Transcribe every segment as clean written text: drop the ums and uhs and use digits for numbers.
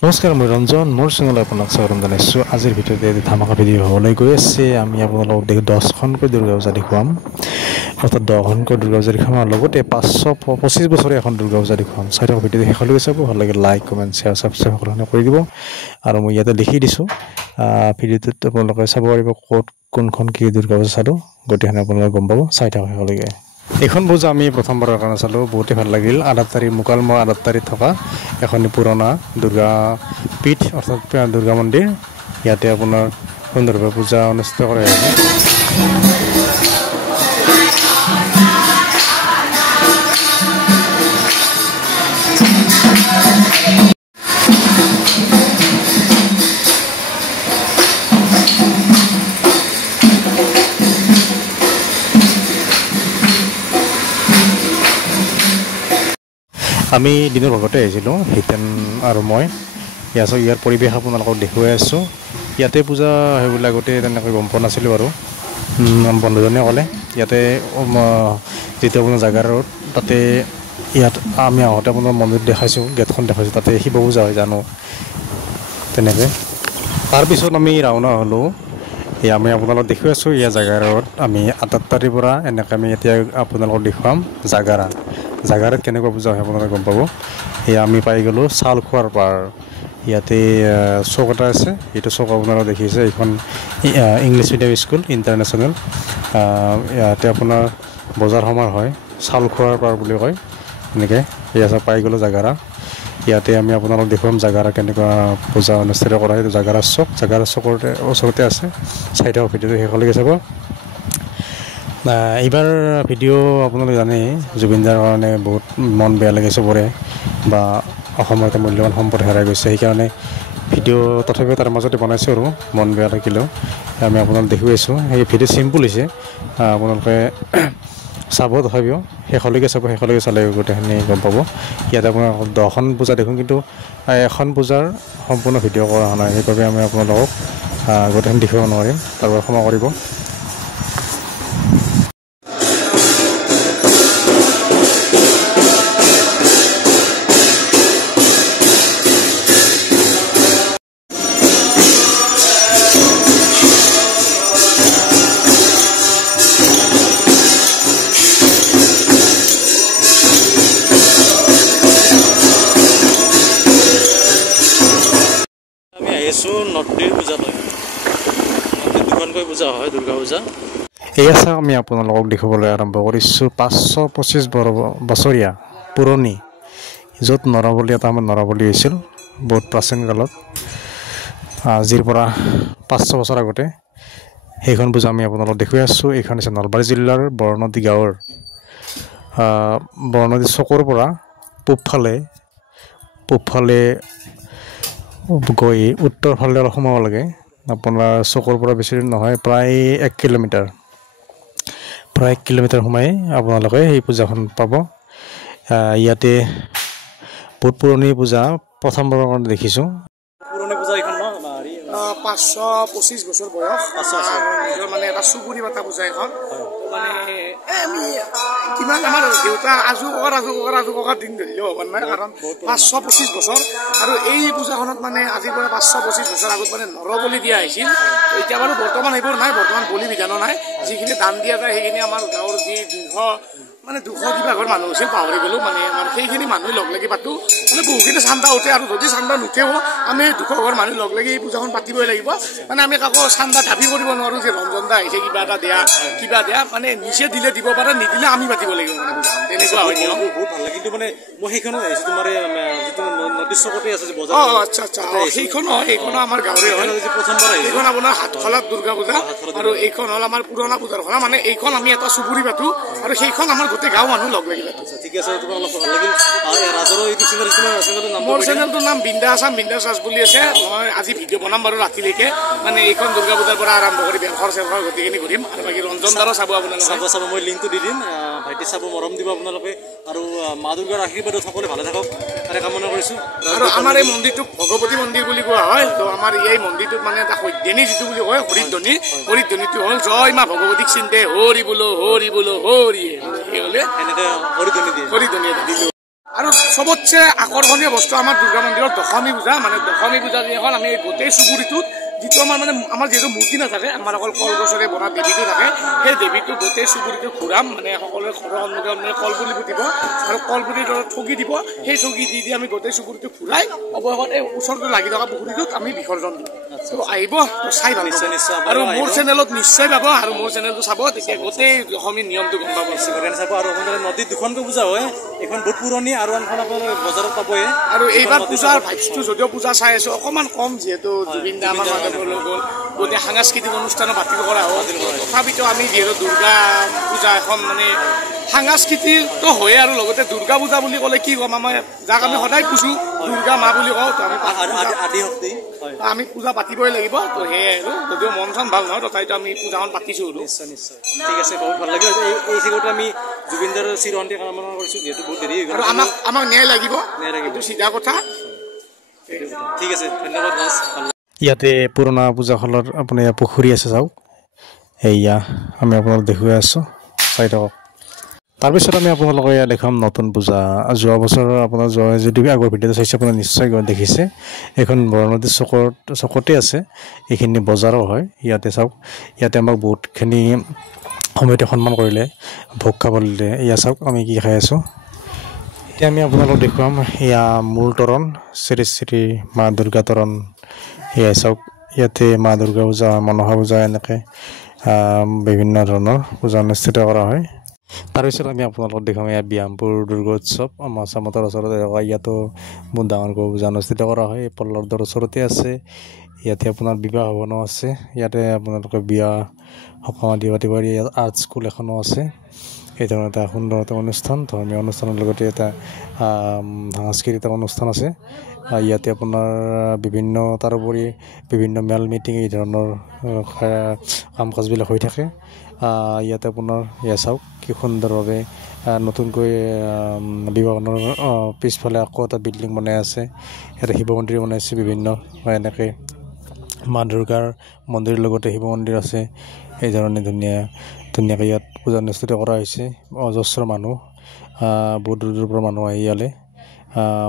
নমস্কাৰ, মই ৰঞ্জন। মোৰ চেনেলত আপোনাক স্বাগতম জনাইছোঁ। আজিৰ ভিডিঅ'তে ধামাকা ভিডিঅ' হ'বলৈ গৈ আছে। আমি আপোনালোকক 10খনকৈ দুৰ্গা পূজা দেখুৱাম, অৰ্থাৎ 10খনকৈ দুৰ্গা পূজা দেখুৱাম আৰু লগতে 525 বছৰীয়া এখন দুৰ্গা পূজা দেখুৱাম। চাই থকা ভিডিঅ'টো শেষলৈকে চাব। ভাল লাগে লাইক, কমেণ্ট, শ্বেয়াৰ, ছাবস্ক্ৰাইব সকলোখিনি কৰি দিব। আৰু মই ইয়াতে লিখি দিছোঁ, ভিডিঅ'টোত আপোনালোকে চাব পাৰিব ক'ত কোনখন কি দুৰ্গা পূজা চালোঁ, গোটেইখিনি আপোনালোকে গম পাব। চাই থকা শেষলৈকে। এইখন পূজা আমি প্ৰথমবাৰৰ কাৰণে চালোঁ, বহুতেই ভাল লাগিল। আদাতাৰী মুকালমুৱা আদাতাৰীত থকা এখন পুৰণা দুৰ্গা পীঠ, অৰ্থাৎ দুৰ্গা মন্দিৰ। ইয়াতে আপোনাৰ সুন্দৰভাৱে পূজা অনুষ্ঠিত কৰা হৈছে। আমি দিনৰ ভাগতে আহিছিলোঁ, হিতেন আৰু মই। ইয়াৰ পৰিৱেশ আপোনালোকক দেখুৱাই আছোঁ। ইয়াতে পূজা সেইবিলাক আগতে তেনেকৈ গম পোৱা নাছিলোঁ বাৰু। বন্ধুজনে ক'লে ইয়াতে যিটো আপোনাৰ জাগাৰ ৰোড, তাতে ইয়াত আমি আহোঁতে আপোনাৰ মন্দিৰ দেখাইছোঁ, গেটখন দেখাইছোঁ, তাতে শিৱ পূজা হয় জানো তেনেকৈ। তাৰপিছত আমি ৰাওনা হ'লোঁ। আমি আপোনালোকক দেখুৱাই আছোঁ ইয়াৰ জাগাৰ ৰোড। আমি আদাতাৰীৰ পৰা এনেকৈ আমি এতিয়া আপোনালোকক দেখুৱাম জাগাৰত কেনেকুৱা পূজা হয় আপোনালোকে গম পাব। এয়া আমি পাই গ'লোঁ চাউলখোৱাৰ পাৰ। ইয়াতে চৌক এটা আছে, এইটো চৌক আপোনালোকে দেখিছে। এইখন ইংলিছ মিডিয়াম স্কুল ইণ্টাৰনেশ্যনেল। ইয়াতে আপোনাৰ বজাৰ সমাৰ হয়, চাউলখোৱাৰ পাৰ বুলি কয় এনেকৈ। ইয়াত পাই গ'লোঁ জাগাৰা। ইয়াতে আমি আপোনালোক দেখুৱাম জাগাৰা কেনেকুৱা পূজা অনুষ্ঠিত কৰা হয়। জাগাৰা চৌকৰ ওচৰতে আছে। চাই থকা ভিডিঅ'টো শেষলৈকে চাব। এইবাৰ ভিডিঅ' আপোনালোকে জানে জুবিনদাৰ কাৰণে বহুত মন বেয়া লাগে চবৰে, বা অসমৰ এটা মূল্যৱান সম্পদ হেৰাই গৈছে। সেইকাৰণে ভিডিঅ' তথাপিও তাৰ মাজতে বনাইছোঁ আৰু মন বেয়া থাকিলেও আমি আপোনালোক দেখুৱাইছোঁ। সেই ভিডিঅ' চিম্পুল হৈছে, আপোনালোকে চাব, তথাপিও শেষলৈকে চাব। শেষলৈকে চালে গোটেইখিনি গম পাব। ইয়াতে আপোনাৰ 10খন পূজা দেখোঁ, কিন্তু এখন পূজাৰ সম্পূৰ্ণ ভিডিঅ' কৰা হোৱা নাই। সেইবাবে আমি আপোনালোকক গোটেইখিনি দেখুৱাব নোৱাৰিম, তাৰ বাবে ক্ষমা কৰিব। নদীৰ পূজালৈ, নদীত দুখনকৈ পূজা হয় দুৰ্গা পূজা। এয়া চাওক, আমি আপোনালোকক দেখিবলৈ আৰম্ভ কৰিছোঁ 525 বছৰীয়া পুৰণি, য'ত নৰাবলি এটা আমাৰ নৰাবলি হৈছিল বহুত প্ৰাচীন কালত, আজিৰ পৰা 500 বছৰ আগতে। সেইখন পূজা আমি আপোনালোকক দেখুৱাই আছোঁ। এইখন হৈছে নলবাৰী জিলাৰ বৰনদী গাঁৱৰ বৰনদী চকৰ পৰা পূবফালে গৈ উত্তৰ ফালে অলপ সোমাব লাগে। আপোনাৰ চকৰ পৰা বেছি দূৰ নহয়, প্ৰায় 1 কিলোমিটাৰ সোমাই আপোনালোকে সেই পূজাখন পাব। ইয়াতে বহুত পুৰণি পূজা, প্ৰথমবাৰৰ কাৰণে দেখিছোঁ। পুৰণি পূজা এইখন 525 বছৰ বয়স, মানে এটা চুবুৰী পাতা পূজা এখন। মানে আমি কিমান আমাৰ দেউতা আজু ককাৰ দিন ধৰিলেও হ'ব নাই, কাৰণ 525 বছৰ। আৰু এই পূজাখনত মানে আজিৰ পৰা 525 বছৰ আগত মানে নৰবলি দিয়া হৈছিল। এতিয়া বাৰু বৰ্তমান এইবোৰ নাই, বৰ্তমান বলি বিধানো নাই। যিখিনি দান দিয়া যায় সেইখিনি আমাৰ গাঁৱৰ যি 200 কিবা ঘৰ মানুহ হৈছিল, পাহৰি গ'লো। মানে সেইখিনি মানুহ লগ লাগি পাতোঁ, মানে বহুখিনি চান্দা উঠে। আৰু যদি চান্দা নুঠেও আমি 200 ঘৰ মানুহ লগ লাগি এই পূজাখন পাতিবই লাগিব। মানে আমি কাকো চান্দা দাবী কৰিব নোৱাৰোঁ যে ৰঞ্জন দা আহিছে কিবা এটা দিয়া, মানে নিচে দিলে দিব পাৰে, নিদিলে আমি পাতিব লাগিব। মানে পূজাখন তেনেকুৱা হয় নিয়ম। বহুত ভাল লাগে। কিন্তু মানে মই সেইখনত আহিছোঁ, তোমাৰ যিটো নদীৰ চকতে আছে যে বজাৰ। আচ্ছা, সেইখনো আমাৰ গাঁৱৰে হয়। প্ৰথমবাৰ এইখন আপোনাৰ হাতখলাত দুৰ্গা পূজা, আৰু এইখন হ'ল আমাৰ পুৰণা পূজাৰ খলা। মানে এইখন আমি এটা চুবুৰী পাতোঁ, আৰু সেইখন আমাৰ গোটেই গাঁও মানুহ লগ লাগি পাতোঁ। ঠিক আছে, তোমাৰ অলপ ভাল লাগিল। ৰাজৰো এইটো চেনেলৰ মোৰ চেনেলটোৰ নাম বিন্দাছ বুলি আছে। মই আজি ভিডিঅ' বনাম বাৰু ৰাতিলৈকে। মানে এইখন দুৰ্গা পূজাৰ পৰা আৰম্ভ কৰি বেলখৰ চেলখৰ গোটেইখিনি ঘূৰিম। আৰু বাকী ৰঞ্জন দাৰো চাব আপোনালোকে। চাব, মই লিংকটো দি দিম। ভাইটি চাব, মৰম দিব আপোনালোকে। আৰু মা দুৰ্গাৰ আশীৰ্বাদত সকলোৱে ভালে থাকক তাৰে কামনা কৰিছোঁ। আৰু আমাৰ এই মন্দিৰটোক ভগৱতী মন্দিৰ বুলি কোৱা হয়। তো আমাৰ এই মন্দিৰটোত মানে এটা সৈধ্যানী যিটো বুলি কয়, হৰিধ্বনিটো হ'ল জয় মা ভগৱতীক চিন্তে হৰি বোলো হৰি বোলো হৰি। এনেকৈ হৰিধ্বনি দিয়ে। আৰু চবতছে আকৰ্ষণীয় বস্তু আমাৰ দুৰ্গা মন্দিৰৰ দশমী পূজা মানে দশমী পূজা যিখন আমি গোটেই চুবুৰীটোত যিটো আমাৰ যিহেতু মূৰ্তি নাথাকে আমাৰ অকল কলগছৰে বনা দেৱীটো থাকে সেই দেৱীটো গোটেই চুবুৰীটো ঘূৰাম মানে সকলোৱে ঘৰৰ সন্মুখে মানে কলপুলি পুতিব আৰু কলপুলিৰ দৰে ঠগি দিব সেই ঠগি দি আমি গোটেই চুবুৰীটো ঘূৰাই অৱশেষত এই ওচৰতে লাগি থকা পুখুৰীটোত আমি বিসৰ্জন দিম তো আহিব চাই ভাল নিশ্চয় নিশ্চয় আৰু মোৰ চেনেলত নিশ্চয় পাব আৰু মোৰ চেনেলটো চাব তেতিয়া গোটেই অসমীয়া নিয়মটো গম পাব চাব আৰু নদীত দুখনকৈ পূজা হয় এখন বহুত পুৰণি আৰু আনখন আপোনাৰ বজাৰত পাবই আৰু এইবাৰ পূজাৰ ভাইবছটো যদিও পূজা চাই আছো অকণমান কম যিহেতু জুবিন দা আমাৰ মাধৱৰ লৈ গ'ল গোটেই সাংস্কৃতিক অনুষ্ঠানো বাতিল কৰা হ'ল তথাপিতো আমি যিহেতু দুৰ্গা পূজা এখন মানে সাংস্কৃতিকটো হয় আৰু লগতে দুৰ্গা পূজা বুলি ক'লে কি ক'ম আমাৰ যাক আমি সদায় পূজো দুৰ্গা মা বুলি কওঁ তো আমি পূজা পাতিবই লাগিব তো সেয়াই আৰু যদিও মন চন ভাল নহয় তথাপিতো আমি পূজাখন পাতিছোঁ আৰু নিশ্চয় নিশ্চয় ঠিক আছে বহুত ভাল লাগিল এই চিগতে আমি জুবিনদাৰ চিৰন্তি কামনা কৰিছোঁ যিহেতু বহুত দেৰি হৈ গ'ল আৰু আমাক ন্যায় লাগিব এইটো চিধা কথা ঠিক আছে ধন্যবাদ দাস ইয়াতে পুৰণা পূজাখলৰ আপোনাৰ পুখুৰী আছে চাওক এয়া আমি আপোনালোক দেখুৱাই আছোঁ চাই থাকক তাৰপিছত আমি আপোনালোকক ইয়াত দেখাম নতুন পূজা যোৱা বছৰ আপোনাৰ যদি আগৰ ভিডিঅ'টো চাইছে আপোনাৰ নিশ্চয় দেখিছে এইখন বৰনদী চকতে আছে এইখিনি বজাৰো হয় ইয়াতে চাওক ইয়াতে আমাক বহুতখিনি সময়তে সন্মান কৰিলে ভোগ খাবলৈ দিলে এয়া চাওক আমি কি খাই আছোঁ এতিয়া আমি আপোনালোক দেখুৱাম এয়া মূল তৰণ শ্ৰী শ্ৰী মা দুৰ্গা তৰণ এয়া চাওক ইয়াতে মা দুৰ্গা পূজা মনসা পূজা এনেকৈ বিভিন্ন ধৰণৰ পূজা অনুষ্ঠিত কৰা হয় তাৰপিছত আমি আপোনালোকক দেখুৱাম ইয়াত ব্যায়ামপুৰ দুৰ্গা উৎসৱ আমাৰ চামতৰ ওচৰতে ইয়াতো বহুত ডাঙৰকৈ পূজা অনুষ্ঠিত কৰা হয় এই পল্লৱৰ ওচৰতে আছে ইয়াতে আপোনাৰ বিবাহ ভৱনো আছে ইয়াতে আপোনালোকে বিয়া সকাম আদি পাতিব পাৰি ইয়াত আৰ্ট স্কুল এখনো আছে এই ধৰণৰ এটা সুন্দৰ এটা অনুষ্ঠান ধৰ্মীয় অনুষ্ঠানৰ লগতে এটা সাংস্কৃতিক অনুষ্ঠান আছে ইয়াতে আপোনাৰ বিভিন্ন তাৰোপৰি বিভিন্ন মেল মিটিং এই ধৰণৰ কাম কাজবিলাক হৈ থাকে ইয়াতে আপোনাৰ এয়া চাওক কি সুন্দৰভাৱে নতুনকৈ বিবাহনৰ পিছফালে আকৌ এটা বিল্ডিং বনাই আছে ইয়াতে শিৱ মন্দিৰ বনাইছে বিভিন্ন এনেকৈ মা দুৰ্গাৰ মন্দিৰৰ লগতে শিৱ মন্দিৰ আছে এই ধৰণে ধুনীয়াকৈ ইয়াত পূজা অনুষ্ঠিত কৰা হৈছে অজস্ৰ মানুহ বহুত দূৰ দূৰৰ পৰা মানুহ আহি ইয়ালৈ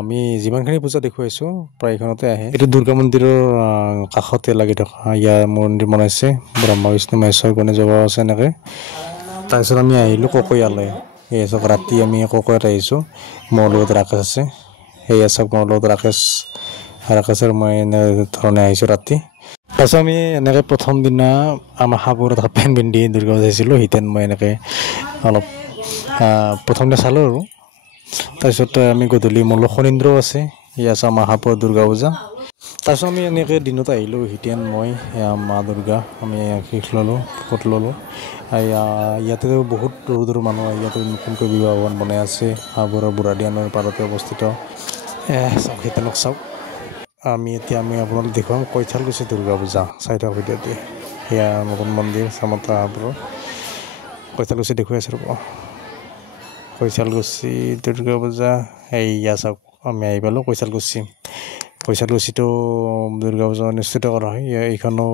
আমি যিমানখিনি পূজা দেখুৱাইছোঁ প্ৰায়খনতে আহে এইটো দুৰ্গা মন্দিৰৰ কাষতে লাগি থকা ইয়াৰ মন্দিৰ বনাইছে ব্ৰহ্মা বিষ্ণু মহেশ্বৰ গণেশ বাবা আছে এনেকৈ তাৰপিছত আমি আহিলোঁ ককৈয়ালৈ এই চাওক ৰাতি আমি ককৈয়াত আহিছোঁ মোৰ লগত ৰাকেশ আছে সেয়া চাওক মোৰ লগত ৰাকেশৰ মই এনেধৰণে আহিছোঁ ৰাতি তাৰপিছত আমি এনেকৈ প্ৰথম দিনা আমাৰ হাফত হাফ পেণ্ট পিন্ধি দুৰ্গা পূজা চাইছিলোঁ সিতেন মই এনেকৈ অলপ প্ৰথম দিনা চালোঁ আৰু তাৰপিছত আমি গধূলি মল্ল শনীন্দ্ৰও আছে এয়া আছে আমাৰ হাফৰ দুৰ্গা পূজা তাৰপিছত আমি এনেকৈ দিনত আহিলোঁ হিতেন মই মা দুৰ্গা আমি শেষ ল'লোঁ ফটো ল'লোঁ ইয়াতে বহুত দূৰ দূৰ মানুহ ইয়াতে নতুনকৈ বিবাহ ভৱন বনাই আছে হাবুৰৰ বুঢ়াদিয়ানৰ পাৰতে অৱস্থিত চাওক হিতেনক চাওক আমি আপোনালোক দেখুৱাম কৈঠালকুছি দুৰ্গা পূজা চাই থাকক ভিডিঅ'তে সেয়া নতুন মন্দিৰ চামতা হাবুৰৰ কৈঠালকুছি দেখুৱাই আছে ৰ'ব কৈঠালকুছি দুৰ্গা পূজা এয়া চাওক আমি আহি পালোঁ কৈঠালকুছিতো দুৰ্গা পূজা অনুষ্ঠিত কৰা হয় এইখনো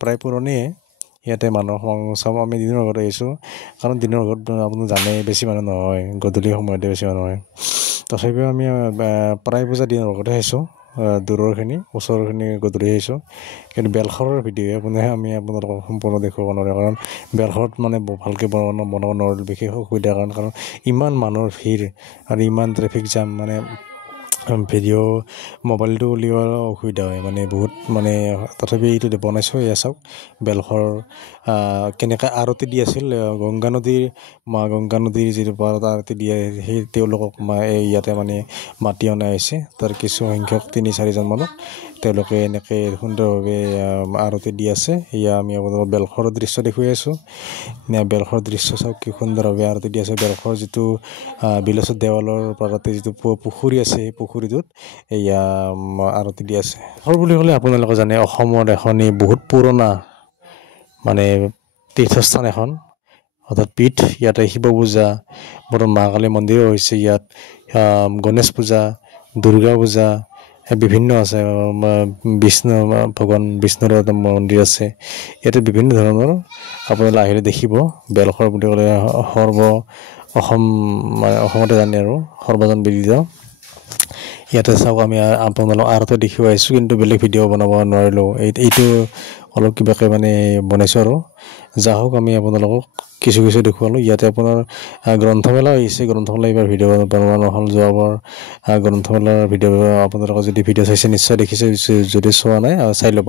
প্ৰায় পুৰণিয়ে ইয়াতে মানুহ চাব আমি দিনৰ আগত আহিছোঁ কাৰণ দিনৰ আগত আপুনি জানে বেছি মানুহ নহয় গধূলি সময়তে বেছি মানুহ হয় তথাপিও আমি প্ৰায় পূজা দিনৰ আগতে আহিছোঁ দূৰৰখিনি ওচৰৰখিনি গধূলি আহিছোঁ কিন্তু বেলশৰৰ ভিডিঅ' আমি আপোনালোকক সম্পূৰ্ণ দেখুৱাব নোৱাৰোঁ কাৰণ বেলশৰত মানে ভালকৈ বনাব নোৱাৰিলোঁ বিশেষ অসুবিধাৰ কাৰণ ইমান মানুহৰ ভিৰ আৰু ইমান ট্ৰেফিক জাম মানে ভিডিঅ' মোবাইলটো উলিওৱাৰ অসুবিধা হয় মানে বহুত মানে তথাপি এইটো বনাইছোঁ এয়া চাওক বেলশৰ কেনেকৈ আৰতি দি আছিল গংগা নদীৰ যিটো পাৰত আৰতি দিয়ে সেই তেওঁলোকক ইয়াতে মানে মাতি অনা হৈছে তাৰ কিছু সংখ্যক 3-4জন মানুহ তেওঁলোকে এনেকৈ সুন্দৰভাৱে আৰতি দি আছে এয়া আমি আপোনালোকক বেলশৰৰ দৃশ্য দেখুৱাই আছোঁ বেলশৰ দৃশ্য চাওক কি সুন্দৰভাৱে আৰতি দি আছে বেলশৰ যিটো বিলচৰ দেৱালৰ পাৰতে যিটো পুখুৰী আছে সেই পুখুৰীটোত এয়া আৰতি দি আছে বেলশৰ বুলি ক'লে আপোনালোকে জানে অসমৰ এখনেই বহুত পুৰণা মানে তীৰ্থস্থান এখন অৰ্থাৎ পীঠ ইয়াতে শিৱ পূজা বৰ্তমান মা কালী মন্দিৰো হৈছে ইয়াত গণেশ পূজা দুৰ্গা পূজা বিভিন্ন আছে বিষ্ণু ভগৱান বিষ্ণুৰ এটা মন্দিৰ আছে ইয়াতে বিভিন্ন ধৰণৰ আপোনালোকে আহিলে দেখিব বেলশৰ বুলি ক'লে অসমতে জানে আৰু সৰ্বজন বিদিত ইয়াতে চাওক আমি আপোনালোক আৰতে দেখিব আহিছোঁ কিন্তু বেলেগ ভিডিঅ' বনাব নোৱাৰিলোঁ এইটো অলপ কিবাকৈ মানে বনাইছোঁ আৰু যা হওক আমি আপোনালোকক কিছু দেখুৱালোঁ ইয়াতে আপোনাৰ গ্ৰন্থমেলা আহিছে গ্ৰন্থমেলা এইবাৰ ভিডিঅ' বনোৱা নহ'ল যোৱাবাৰ গ্ৰন্থমেলাৰ ভিডিঅ' আপোনালোকে যদি ভিডিঅ' চাইছে নিশ্চয় দেখিছে যদি চোৱা নাই চাই ল'ব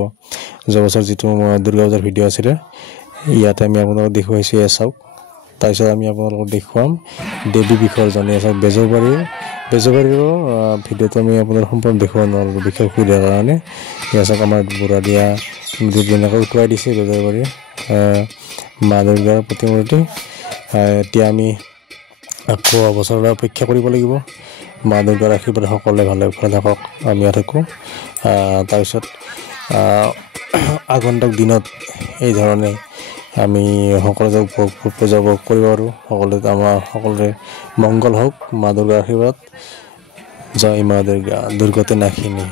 যোৱা বছৰ যিটো দুৰ্গা পূজাৰ ভিডিঅ' আছিলে ইয়াতে আমি আপোনালোকক দেখুৱাইছোঁ এয়া চাওক তাৰপিছত আমি আপোনালোকক দেখুৱাম দেৱী বিসৰ্জন এয়া চাওক বেজৰবাৰীৰ ভিডিঅ'টো আমি আপোনাৰ সম্পূৰ্ণ দেখুওৱা নোৱাৰিলোঁ বিশেষ সুবিধাৰ কাৰণে এয়া চাওক আমাৰ বুঢ়াদিয়া নদীত যেনেকৈ উটুৱাই দিছে বেজৰবাৰীৰ মা দুৰ্গাৰ প্ৰতিমূৰ্তি এতিয়া আমি আকৌ বছৰলৈ অপেক্ষা কৰিব লাগিব মা দুৰ্গাৰ আশীৰ্বাদ সকলোৱে ভালে থাকক আমি থাকোঁ তাৰপিছত আগন্তুক দিনত এই ধৰণে আমি সকলোৱে পূজা উপভোগ কৰিব পাৰোঁ আমাৰ সকলোৰে মংগল হওক মা দুৰ্গাৰ আশীৰ্বাদ জয় মা দুৰ্গা দুৰ্গতে নাশিনী